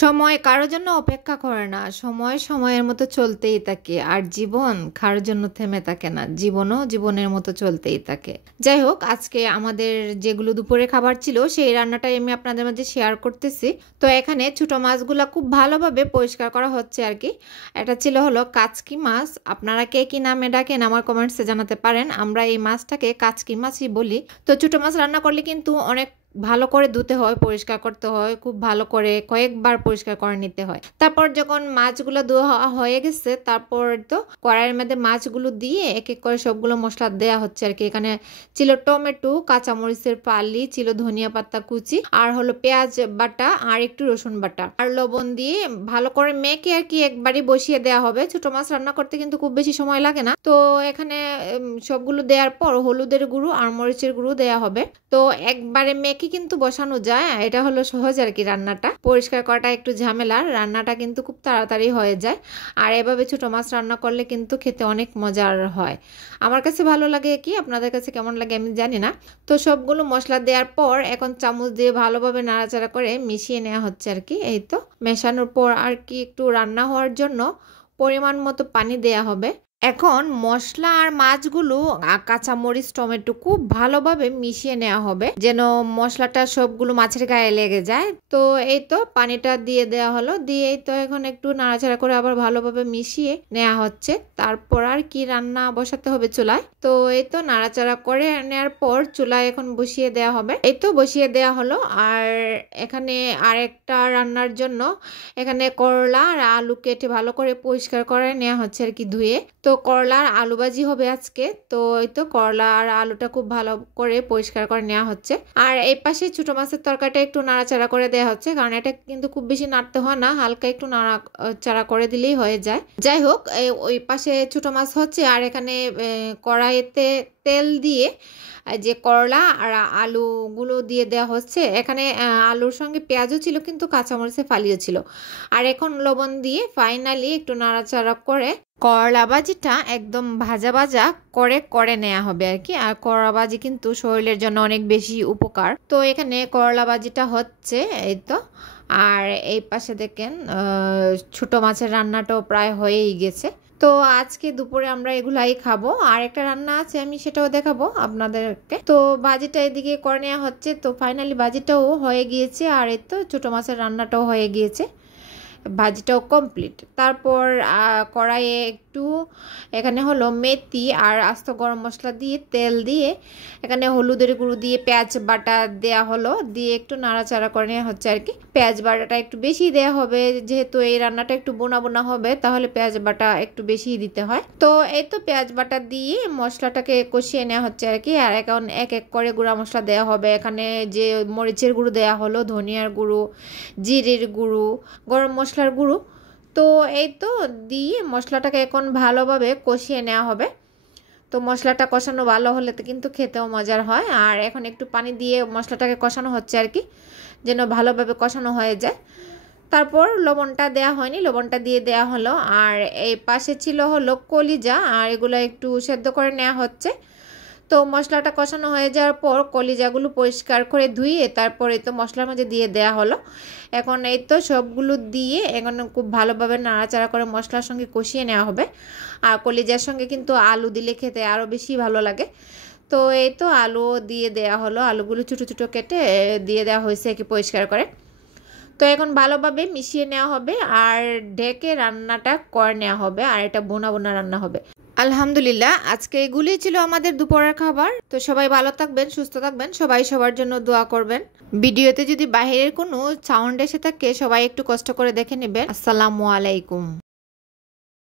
সময় কারো জন্য অপেক্ষা করে না। সময় সময়ের মতো চলতেই থাকে। আর জীবন কারো জন্য থেমে থাকে না। জীবনও জীবনের মতো চলতেই থাকে। যাই হোক, আজকে আমাদের যেগুলো দুপুরে খাবার ছিল সেই রান্নাটাই আমি আপনাদের মাঝে শেয়ার করতেছি। তো এখানে ছোট মাছগুলা খুব ভালোভাবে পরিষ্কার করা হচ্ছে আর কি। এটা ছিল হলো কাচকি মাছ। আপনারা কে কি নামে ডাকেন আমার কমেন্টসে জানাতে পারেন। আমরা এই মাছটাকে কাচকি মাছই বলি। তো ছোট মাছ রান্না করলে কিন্তু অনেক ভালো করে ধুতে হয়, পরিষ্কার করতে হয়, খুব ভালো করে কয়েকবার পরিষ্কার করে নিতে হয়। তারপর যখন মাছগুলো ধোয়া হয়ে গেছে, তারপর তো কড়াইয়ের মধ্যে মাছগুলো দিয়ে এক এক করে সবগুলো মশলা দেয়া হচ্ছে আর কি। এখানে ছিল টমেটো, কাঁচামরিচের ফালি, ছিল ধনিয়া পাতা কুচি, আর হলো পেঁয়াজ বাটা, আর একটু রসুন বাটা, আর লবণ দিয়ে ভালো করে মেখে আর কি একবারই বসিয়ে দেওয়া হবে। ছোট মাছ রান্না করতে কিন্তু খুব বেশি সময় লাগে না। তো এখানে সবগুলো দেওয়ার পর হলুদের গুঁড়ো আর মরিচের গুঁড়ো দেওয়া হবে। তো একবারে মেখে কিন্তু বসানো যায়। এটা হলো সহজ আর কি রান্নাটা। পরিষ্কার করাটা একটু ঝামেলার, রান্নাটা কিন্তু খুব তাড়াতাড়ি হয়ে যায়। আর এভাবে ছোট মাছ রান্না করলে কিন্তু খেতে অনেক মজার হয়। আমার কাছে ভালো লাগে, কি আপনাদের কাছে কেমন লাগে আমি জানি না। তো সবগুলো মশলা দেওয়ার পর এখন চামচ দিয়ে ভালোভাবে নাড়াচাড়া করে মিশিয়ে নেওয়া হচ্ছে আর কি। এই তো মেশানোর পর আর কি একটু রান্না হওয়ার জন্য পরিমাণ মতো পানি দেয়া হবে। এখন মশলা আর মাছগুলো কাঁচামরিচ টমেটো খুব ভালোভাবে মিশিয়ে নেওয়া হবে, যেন মশলাটা সবগুলো মাছের গায়ে লেগে যায়। তো এই তো পানিটা দিয়ে দেওয়া হলো, দিয়েই তো এখন একটু নাড়াচাড়া করে আবার ভালোভাবে মিশিয়ে নেওয়া হচ্ছে। তারপর আর কি রান্না বসাতে হবে চুলায়। তো এই তো নাড়াচাড়া করে নেওয়ার পর চুলায় এখন বসিয়ে দেওয়া হবে। এই তো বসিয়ে দেওয়া হলো। আর এখানে আরেকটা রান্নার জন্য এখানে করলা আর আলু কেটে ভালো করে পরিষ্কার করে নেওয়া হচ্ছে আর কি, ধুয়ে। তো করলা আর আলু ভাজি হবে আজকে। তো এই তো করলা আর আলুটা খুব ভালো করে পরিষ্কার করে নেওয়া হচ্ছে। আর এই পাশে ছোট মাছের তরকারিটা একটু নাড়াচাড়া করে দেওয়া হচ্ছে, কারণ এটা কিন্তু খুব বেশি নাড়তে হয় না, হালকা একটু নাড়াচাড়া করে দিলেই হয়ে যায়। যাই হোক, ওই পাশে ছোট মাছ হচ্ছে, আর এখানে কড়াইতে তেল দিয়ে যে করলা আর আলুগুলো দিয়ে দেওয়া হচ্ছে। এখানে আলুর সঙ্গে পেঁয়াজও ছিল, কিন্তু কাঁচামরিচে ফালিও ছিল। আর এখন লবণ দিয়ে ফাইনালি একটু নাড়াচাড়া করে করলা ভাজিটা একদম ভাজা ভাজা করে করে নেওয়া হবে আর কি। আর করলা ভাজি কিন্তু শরীরের জন্য অনেক বেশি উপকার। তো এখানে করলা ভাজিটা হচ্ছে, এই তো। আর এই পাশে দেখেন ছোট মাছের রান্নাটাও প্রায় হয়েই গেছে। তো আজকে দুপুরে আমরা এগুলাই খাবো। আর একটা রান্না আছে, আমি সেটাও দেখাবো আপনাদেরকে। তো ভাজিটা এদিকে করে নেওয়া হচ্ছে। তো ফাইনালি ভাজিটাও হয়ে গিয়েছে, আর এই তো ছোট মাছের রান্নাটাও হয়ে গিয়েছে, ভাজিটাও কমপ্লিট। তারপর কড়াইয়ে একটু এখানে হলো মেথি আর আস্ত গরম মশলা দিয়ে তেল দিয়ে এখানে হলুদের গুঁড়ো দিয়ে পেঁয়াজ বাটা দেয়া হলো, দিয়ে একটু নাড়াচাড়া করে নেওয়া হচ্ছে আর কি। পেঁয়াজ বাটাটা একটু বেশি দেওয়া হবে, যেহেতু এই রান্নাটা একটু বোনা বোনা হবে, তাহলে পেঁয়াজ বাটা একটু বেশি দিতে হয়। তো এই তো পেঁয়াজ বাটা দিয়ে মশলাটাকে কষিয়ে নেওয়া হচ্ছে আর কি। আর এখন এক এক করে গুঁড়া মশলা দেওয়া হবে। এখানে যে মরিচের গুঁড়ো দেওয়া হলো, ধনিয়ার গুঁড়ো, জিরের গুঁড়ো, গরম মশলার গুঁড়ো। তো এই তো দিয়ে মশলাটাকে এখন ভালোভাবে কষিয়ে নেওয়া হবে। তো মশলাটা কষানো ভালো হলে তো কিন্তু খেতেও মজার হয়। আর এখন একটু পানি দিয়ে মশলাটাকে কষানো হচ্ছে আর কি, যেন ভালোভাবে কষানো হয়ে যায়। তারপর লবণটা দেয়া হয়নি, লবণটা দিয়ে দেয়া হলো। আর এই পাশে ছিল হলো কলিজা, আর এগুলো একটু সেদ্ধ করে নেওয়া হচ্ছে। তো মশলাটা কষানো হয়ে যাওয়ার পর কলিজাগুলো পরিষ্কার করে ধুয়ে তারপরে তো মশলার মধ্যে দিয়ে দেয়া হলো। এখন এই তো সবগুলো দিয়ে এখন খুব ভালোভাবে নাড়াচাড়া করে মশলার সঙ্গে কষিয়ে নেওয়া হবে। আর কলিজার সঙ্গে কিন্তু আলু দিলে খেতে আরও বেশি ভালো লাগে। তো এই তো আলু দিয়ে দেয়া হলো, আলুগুলো ছোটো ছোটো কেটে দিয়ে দেওয়া হয়েছে কি পরিষ্কার করে। তো এখন ভালোভাবে মিশিয়ে নেওয়া হবে আর ঢেকে রান্নাটা করে নেওয়া হবে। আর এটা বোনা বোনা রান্না হবে। আলহামদুলিল্লাহ, আজকে এগুলোই ছিল আমাদের দুপুরের খাবার। তো সবাই ভালো থাকবেন, সুস্থ থাকবেন, সবাই সবার জন্য দোয়া করবেন। ভিডিওতে যদি বাইরের কোনো সাউন্ড এসে থাকে সবাই একটু কষ্ট করে দেখে নেবেন। আসসালামু আলাইকুম।